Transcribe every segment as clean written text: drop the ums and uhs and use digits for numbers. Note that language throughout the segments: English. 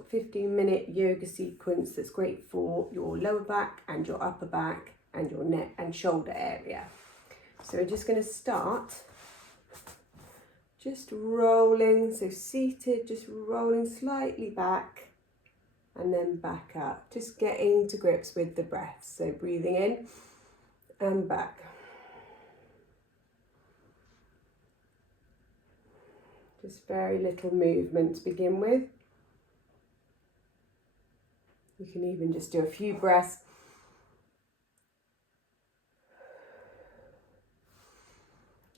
short 15-minute yoga sequence that's great for your lower back and your upper back and your neck and shoulder area. So we're just going to start just rolling, so seated, just rolling slightly back and then back up, just getting to grips with the breath. So breathing in and back. Just very little movement to begin with. You can even just do a few breaths.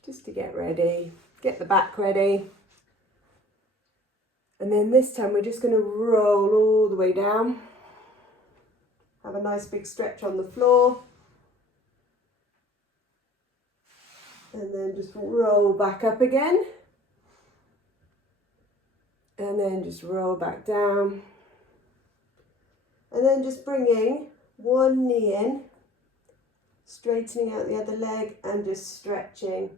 Just to get ready, get the back ready. And then this time we're just going to roll all the way down. Have a nice big stretch on the floor. And then just roll back up again. And then just roll back down. And then just bringing one knee in, straightening out the other leg and just stretching.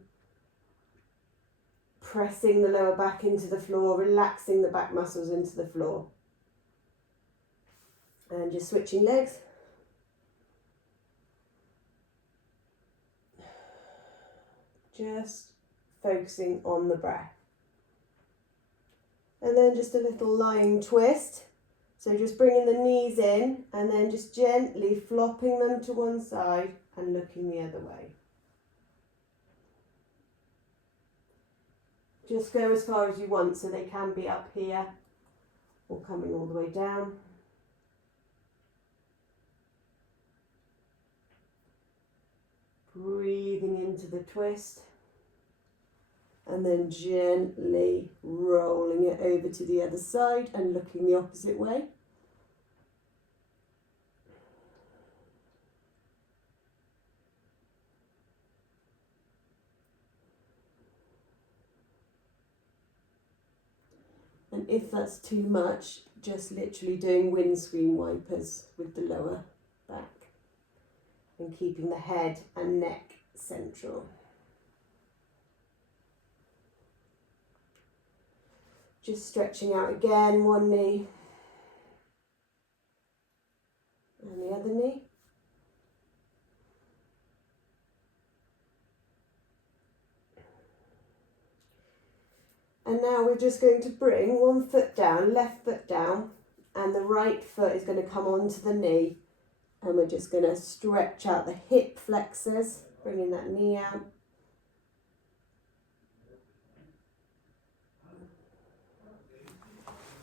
Pressing the lower back into the floor, relaxing the back muscles into the floor. And just switching legs. Just focusing on the breath. And then just a little lying twist. So just bringing the knees in and then just gently flopping them to one side and looking the other way. Just go as far as you want, so they can be up here or coming all the way down. Breathing into the twist and then gently rolling it over to the other side and looking the opposite way. And if that's too much, just literally doing windscreen wipers with the lower back and keeping the head and neck central. Just stretching out again, one knee and the other knee. And now we're just going to bring one foot down, left foot down, and the right foot is going to come onto the knee. And we're just going to stretch out the hip flexors, bringing that knee out.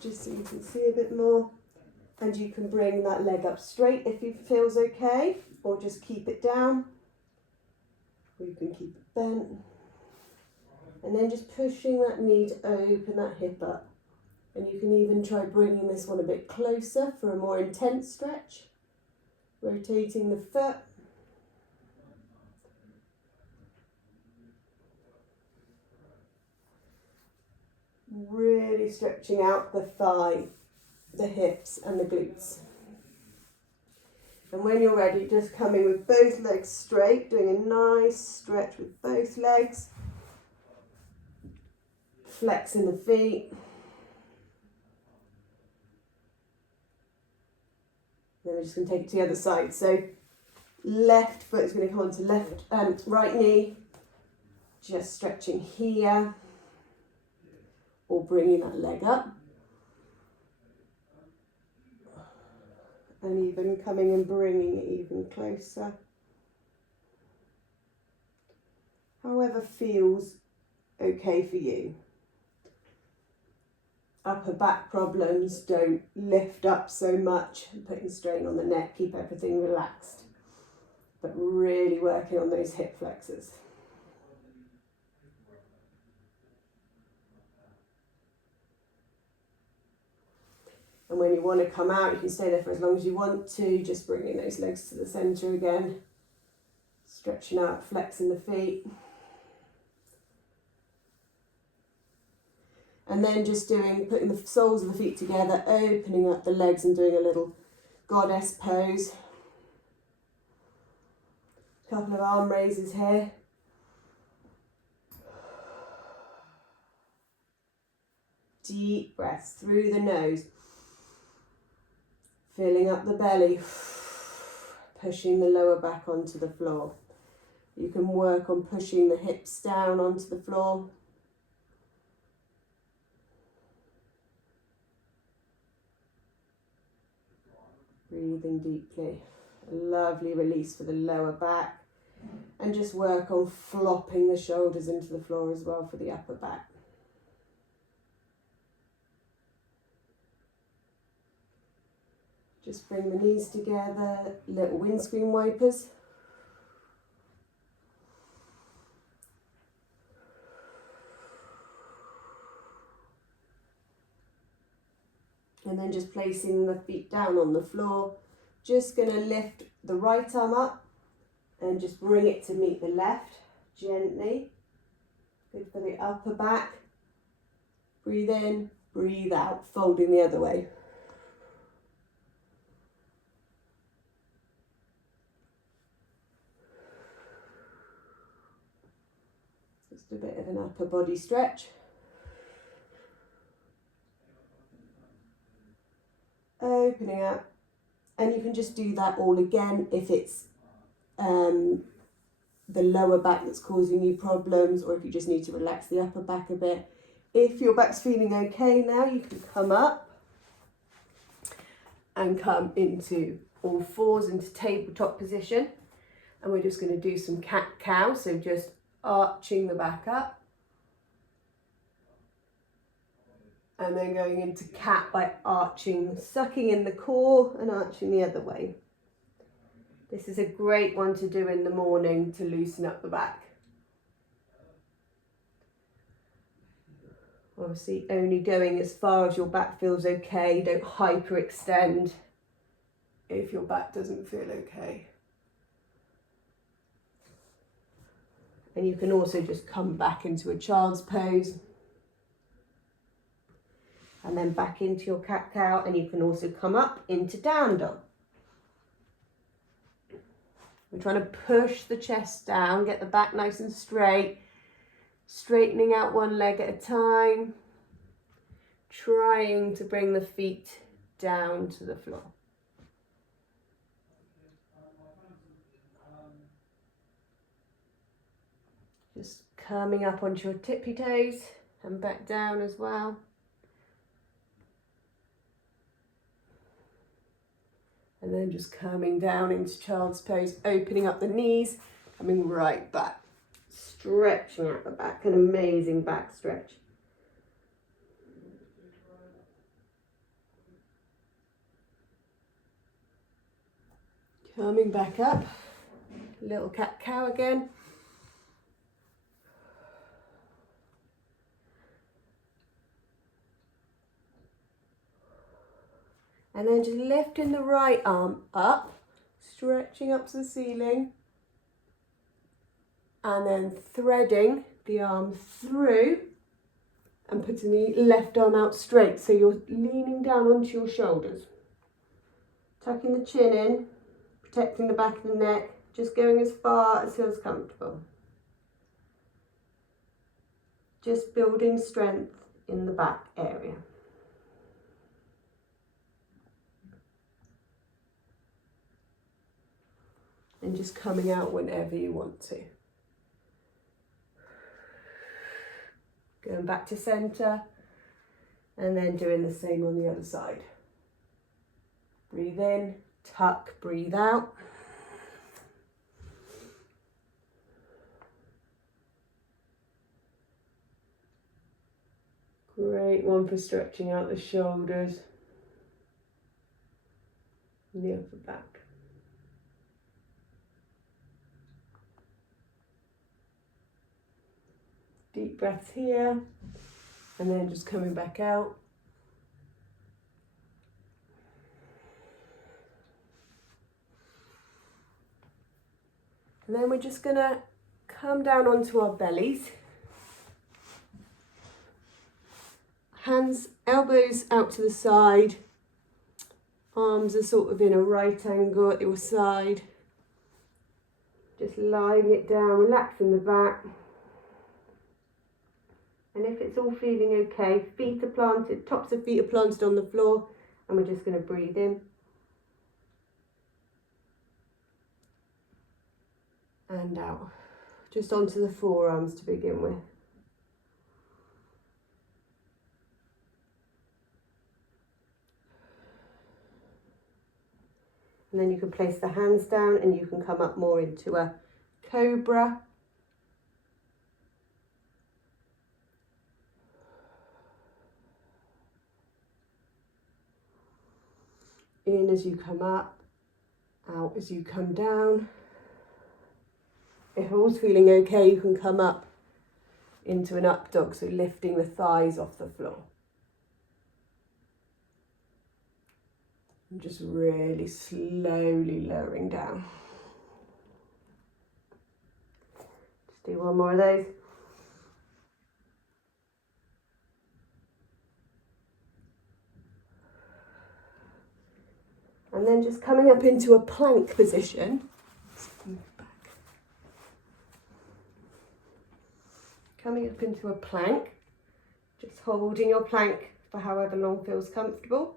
Just so you can see a bit more. And you can bring that leg up straight if it feels okay, or just keep it down. Or you can keep it bent. And then just pushing that knee to open that hip up. And you can even try bringing this one a bit closer for a more intense stretch. Rotating the foot. Really stretching out the thigh, the hips and the glutes. And when you're ready, just coming with both legs straight, doing a nice stretch with both legs. Flexing the feet. Then we're just going to take it to the other side. So left foot is going to come onto right knee. Just stretching here. Or bringing that leg up. And even coming and bringing it even closer. However feels okay for you. Upper back problems, don't lift up so much, putting strain on the neck, keep everything relaxed. But really working on those hip flexors. And when you want to come out, you can stay there for as long as you want to, just bringing those legs to the centre again. Stretching out, flexing the feet. And then just putting the soles of the feet together, opening up the legs and doing a little goddess pose. A couple of arm raises here. Deep breaths through the nose. Filling up the belly, pushing the lower back onto the floor. You can work on pushing the hips down onto the floor. Breathing deeply. A lovely release for the lower back. And just work on flopping the shoulders into the floor as well for the upper back. Just bring the knees together, little windscreen wipers. And then just placing the feet down on the floor. Just going to lift the right arm up and just bring it to meet the left, gently. Good for the upper back. Breathe in, breathe out, folding the other way. Just a bit of an upper body stretch. Opening up. And you can just do that all again if it's the lower back that's causing you problems, or if you just need to relax the upper back a bit. If your back's feeling okay now, you can come up and come into all fours, into tabletop position. And we're just going to do some cat-cow, so just arching the back up. And then going into cat by arching, sucking in the core and arching the other way. This is a great one to do in the morning to loosen up the back. Obviously only going as far as your back feels okay. Don't hyperextend if your back doesn't feel okay. And you can also just come back into a child's pose. And then back into your cat-cow, and you can also come up into down dog. We're trying to push the chest down, get the back nice and straight, straightening out one leg at a time, trying to bring the feet down to the floor. Just coming up onto your tippy toes and back down as well. And then just coming down into child's pose, opening up the knees, coming right back, stretching out the back, an amazing back stretch. Coming back up, little cat-cow again. And then just lifting the right arm up, stretching up to the ceiling. And then threading the arm through and putting the left arm out straight. So you're leaning down onto your shoulders. Tucking the chin in, protecting the back of the neck, just going as far as feels comfortable. Just building strength in the back area. And just coming out whenever you want to. Going back to center, and then doing the same on the other side. Breathe in, tuck, breathe out. Great one for stretching out the shoulders and the upper back. Deep breaths here, and then just coming back out. And then we're just going to come down onto our bellies. Hands, elbows out to the side. Arms are sort of in a right angle at your side. Just lying it down, relaxing the back. And if it's all feeling okay, feet are planted, tops of feet are planted on the floor, and we're just going to breathe in and out. Just onto the forearms to begin with. And then you can place the hands down and you can come up more into a cobra. In as you come up, out as you come down. If all's feeling okay, you can come up into an up dog, so lifting the thighs off the floor. And just really slowly lowering down. Just do one more of those. And then just coming up into a plank position. Coming up into a plank, just holding your plank for however long feels comfortable.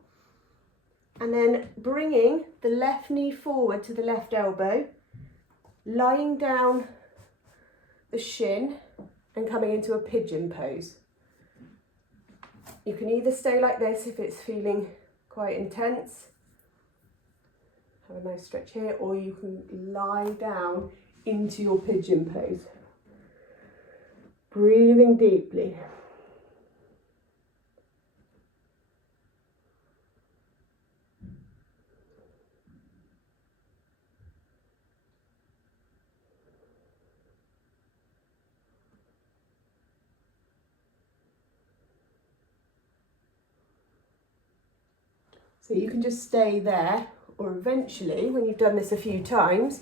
And then bringing the left knee forward to the left elbow, lying down the shin and coming into a pigeon pose. You can either stay like this if it's feeling quite intense, have a nice stretch here, or you can lie down into your pigeon pose. Breathing deeply. So you can just stay there, or eventually, when you've done this a few times,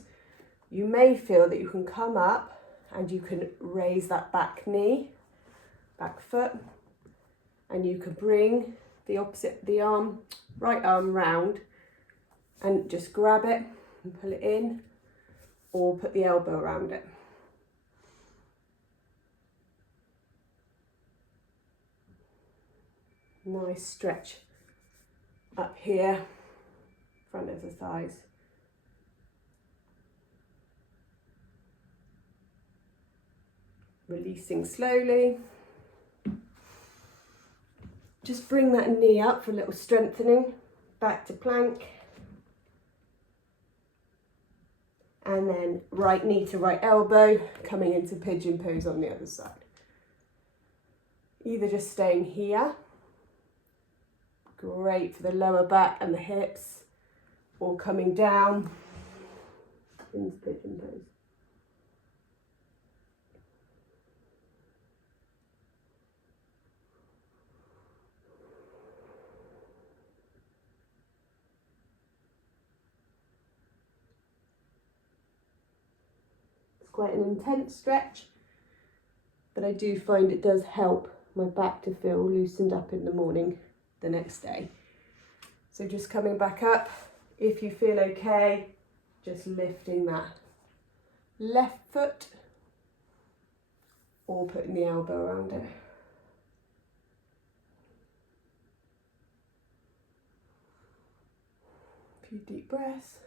you may feel that you can come up and you can raise that back knee, back foot, and you can bring the right arm round and just grab it and pull it in, or put the elbow around it. Nice stretch up here, front of the thighs. Releasing slowly. Just bring that knee up for a little strengthening. Back to plank. And then right knee to right elbow, coming into pigeon pose on the other side. Either just staying here, great for the lower back and the hips, or coming down into pigeon pose. Quite an intense stretch, but I do find it does help my back to feel loosened up in the morning the next day. So just coming back up, if you feel okay, just lifting that left foot or putting the elbow around it. A few deep breaths.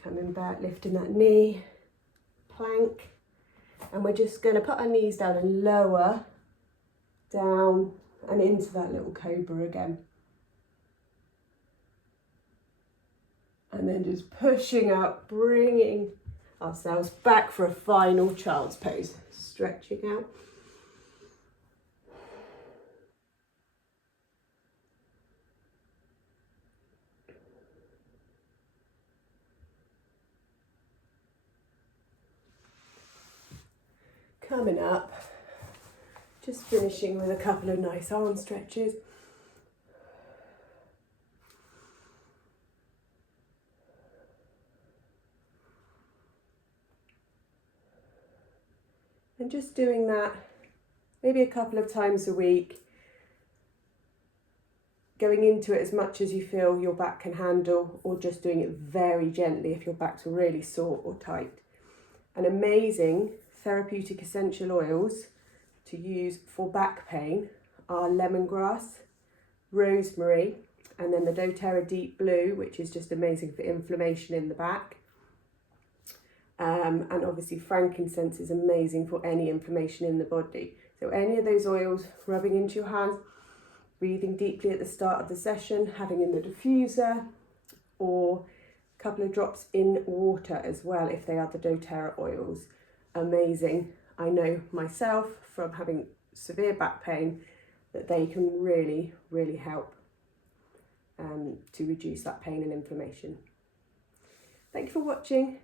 Coming back, lifting that knee, plank, and we're just going to put our knees down and lower down and into that little cobra again. And then just pushing up, bringing ourselves back for a final child's pose, stretching out. Coming up, just finishing with a couple of nice arm stretches. And just doing that maybe a couple of times a week, going into it as much as you feel your back can handle, or just doing it very gently if your back's really sore or tight. An amazing therapeutic essential oils to use for back pain are Lemongrass, Rosemary, and then the doTERRA Deep Blue, which is just amazing for inflammation in the back. And obviously frankincense is amazing for any inflammation in the body. So any of those oils, rubbing into your hands, breathing deeply at the start of the session, having in the diffuser, or a couple of drops in water as well if they are the doTERRA oils. Amazing. I know myself from having severe back pain that they can really, really help to reduce that pain and inflammation. Thank you for watching.